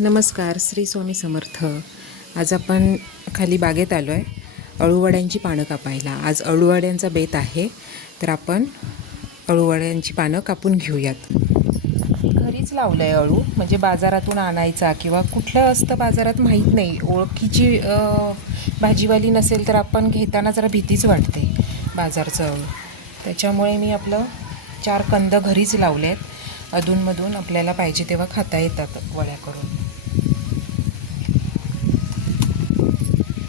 नमस्कार, श्री स्वामी समर्थ. आज आपण खाली बागेत आलो आहे अळूवड्यांची पानं कापायला. आज अळूवड्यांचा बेत आहे, तर आपण अळूवड्यांची पानं कापून घेऊयात. घरीच लावलं आहे अळू, म्हणजे बाजारातून आणायचा किंवा कुठलं असतं बाजारात माहीत नाही. ओळखीची भाजीवाली नसेल तर आपण घेताना जरा भीतीच वाटते बाजारचं अळू. त्याच्यामुळे मी आपलं 4 कंद घरीच लावले आहेत. अधूनमधून आपल्याला पाहिजे तेव्हा खाता येतात वड्या करून.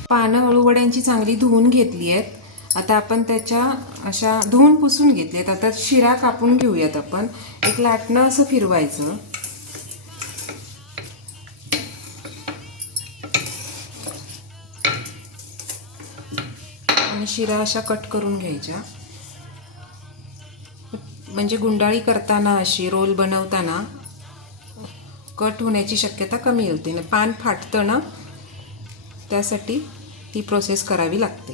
पानं अळूवड्यांची चांगली धुवून घेतली आहेत. आता आपण त्याच्या अशा धुवून पुसून घेतलेत. आता शिरा कापून घेऊयात. आपण एक लाटणं असं फिरवायचं आणि शिरा अशा कट करून घ्यायच्या. म्हणजे गुंडाळी करताना अशी रोल बनवताना कट होण्याची शक्यता कमी होते ना. पान फाटतं ना, त्यासाठी ती प्रोसेस करावी लागते.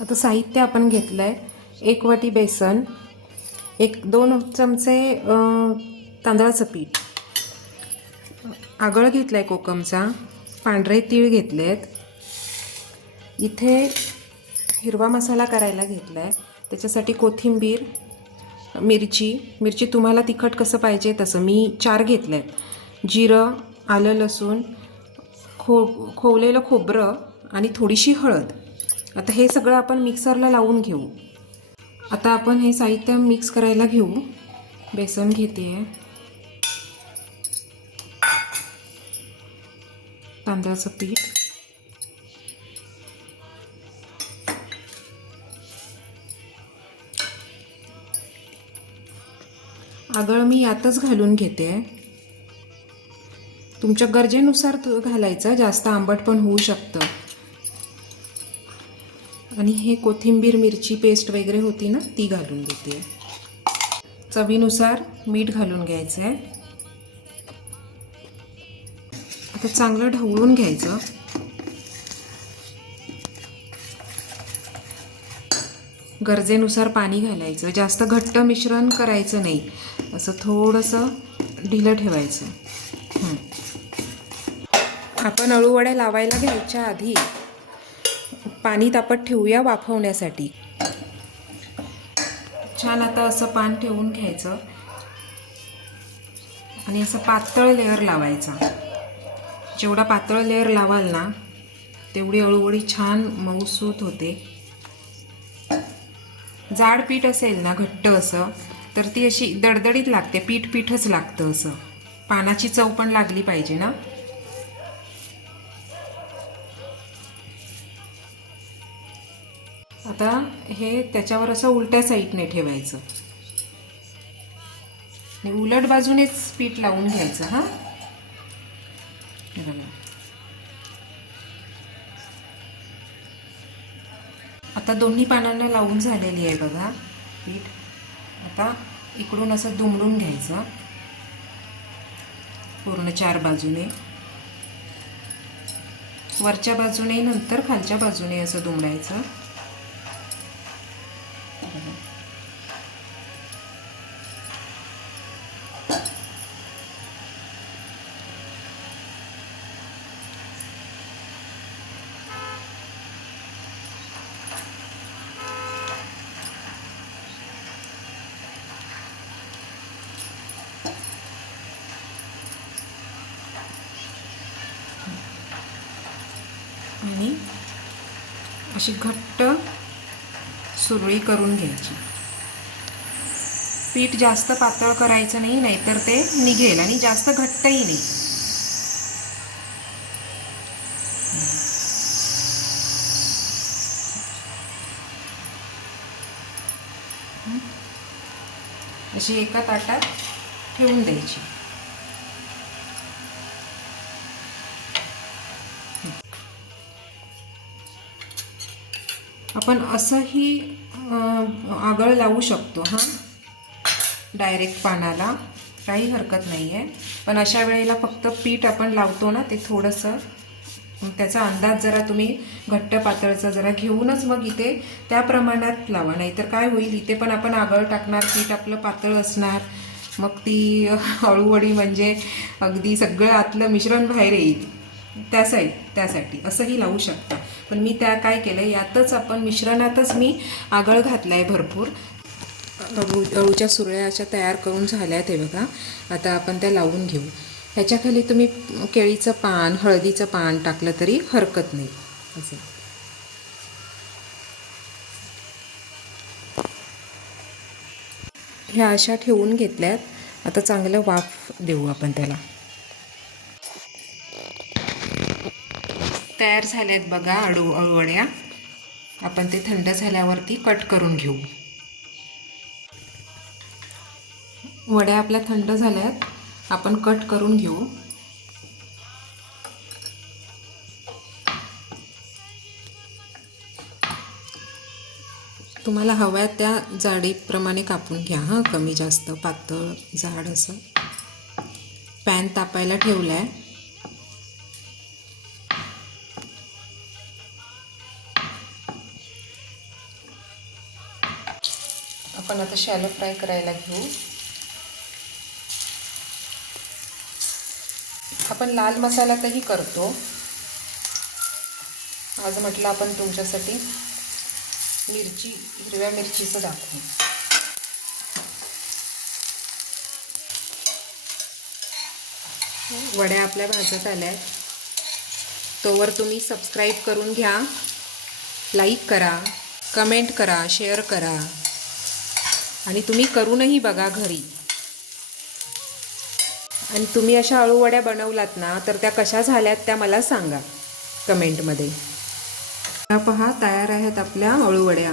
आता साहित्य आपण घेतलं आहे. 1 वाटी बेसन, 1-2 चमचे तांदळाचं पीठ, आगळ घेतला आहे कोकमचा, पांढरे तीळ घेतले आहेत. इथे हिरवा मसाला करायला घेतला आहे. त्याच्यासाठी कोथिंबीर, मिरची तुम्हाला तिखट कसं पाहिजे तसं, मी 4 घेतले आहेत. जिरं, आलं लसूण, खोवलेलं खोबरं आणि थोडीशी हळद. आता हे सगळं आपण मिक्सरला लावून घेऊ. आता आपण हे साहित्य मिक्स करायला घेऊ. बेसन घेते, तांदळाचं पीठ, आगळ मी यातच घालून घेते. तुमच्या गरजेनुसार घालायचं, जास्त आंबट पण होऊ शकतं. आणि हे कोथिंबीर मिरची पेस्ट वगैरे होती ना, ती घालून घेते. चवीनुसार मीठ घालून घ्यायचं आहे. आता चांगलं ढवळून घ्यायचं. गरजेनुसार पाणी घालायचं. जास्त घट्ट मिश्रण करायचं नाही, असं थोडंसं ढिलं ठेवायचं. आपण अळूवड्या लावायला घ्यायच्या आधी पाणी तापत ठेवूया वाफवण्यासाठी. छान आता असं पान ठेवून घ्यायचं आणि असं पातळ लेअर लावायचा. जेवढा पातळ लेअर लावाल ना, तेवढी अळूवडी छान मऊसूत होते. जाड पीठ असेल ना, घट्ट असं, तर ती अशी दडदडीत लागते. पीठच लागतं असं. पानाची चव पण लागली पाहिजे ना. आता हे त्याच्यावर असं उलट्या साईडने ठेवायचं आणि उलट बाजूनेच पीठ लावून घ्यायचं. हां, आता दोन्ही पानांना लावून झालेली आहे बघा पीठ. आता इकडून असं दुमडून घ्यायचं पूर्ण 4 बाजूने. वरच्या बाजूने, नंतर खालच्या बाजूने असं दुमडायचं. आणि अशी घट्ट सुरळी करून घ्यायची. पीठ जास्त पातळ करायचं नाही, नाहीतर ते निघेल, आणि जास्त घट्टही नाही. अशी एका ताटात ठेवून द्यायची. आपण असंही आगळ लावू शकतो. हां, डायरेक्ट पानाला काही हरकत नाही आहे. पण अशा वेळेला फक्त पीठ आपण लावतो ना, ते थोडंसं त्याचा अंदाज जरा तुम्ही घट्ट पातळचा जरा घेऊनच मग इथे त्या प्रमाणात लावा. नाहीतर काय होईल, इथे पण आपण आगळ टाकणार, पीठ आपलं पातळ असणार, मग ती अळूवडी म्हणजे अगदी सगळं आतलं मिश्रण बाहेर येईल त्यासाठी असंही लावू शकता. पण मी काय केलं, यातच आपण मिश्रणातच मी आगळ घातला आहे भरपूर. अळूच्या सुरळ्या अशा तयार करून झाल्या ते बघा. आता आपण त्या लावून घेऊ. ह्याच्याखाली तुम्ही केळीचं पान, हळदीचं पान टाकलं तरी हरकत नाही. असं ह्या अशा ठेवून घेतल्यात. आता चांगलं वाफ देऊ आपण त्याला. तयार झाल्यात बघा अळूवड्या. आपण ते थंड झाल्यावरती कट करून घेऊ. वड्या आपल्या थंड झाल्यात, आपण कट करून घेऊ. तुम्हाला हव्या त्या जाडीप्रमाणे कापून घ्या. हां, कमी जास्त, पातळ, जाड असं. पॅन तापायला ठेवला आहे. आपण आता शॅलो फ्राय करायला घेऊ. आपण लाल मसाल्यातही करतो. आज म्हटलं आपण तुमच्यासाठी हिरव्या मिरचीचं दाखवू. वड्या आपल्या भाजत आल्यात. तोवर तुम्ही सबस्क्राईब करून घ्या, लाईक करा, कमेंट करा, शेअर करा आणि तुम्ही करूनही बघा घरी. आणि तुम्ही अशा अळूवड्या बनवलात ना, तर त्या कशा झाल्यात त्या मला सांगा कमेंटमध्ये. पहा, तयार आहेत आपल्या अळूवड्या.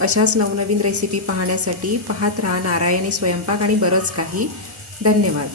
अशाच नवनवीन रेसिपी पाहण्यासाठी पाहत राहा नारायणी स्वयंपाक आणि बरंच काही. धन्यवाद.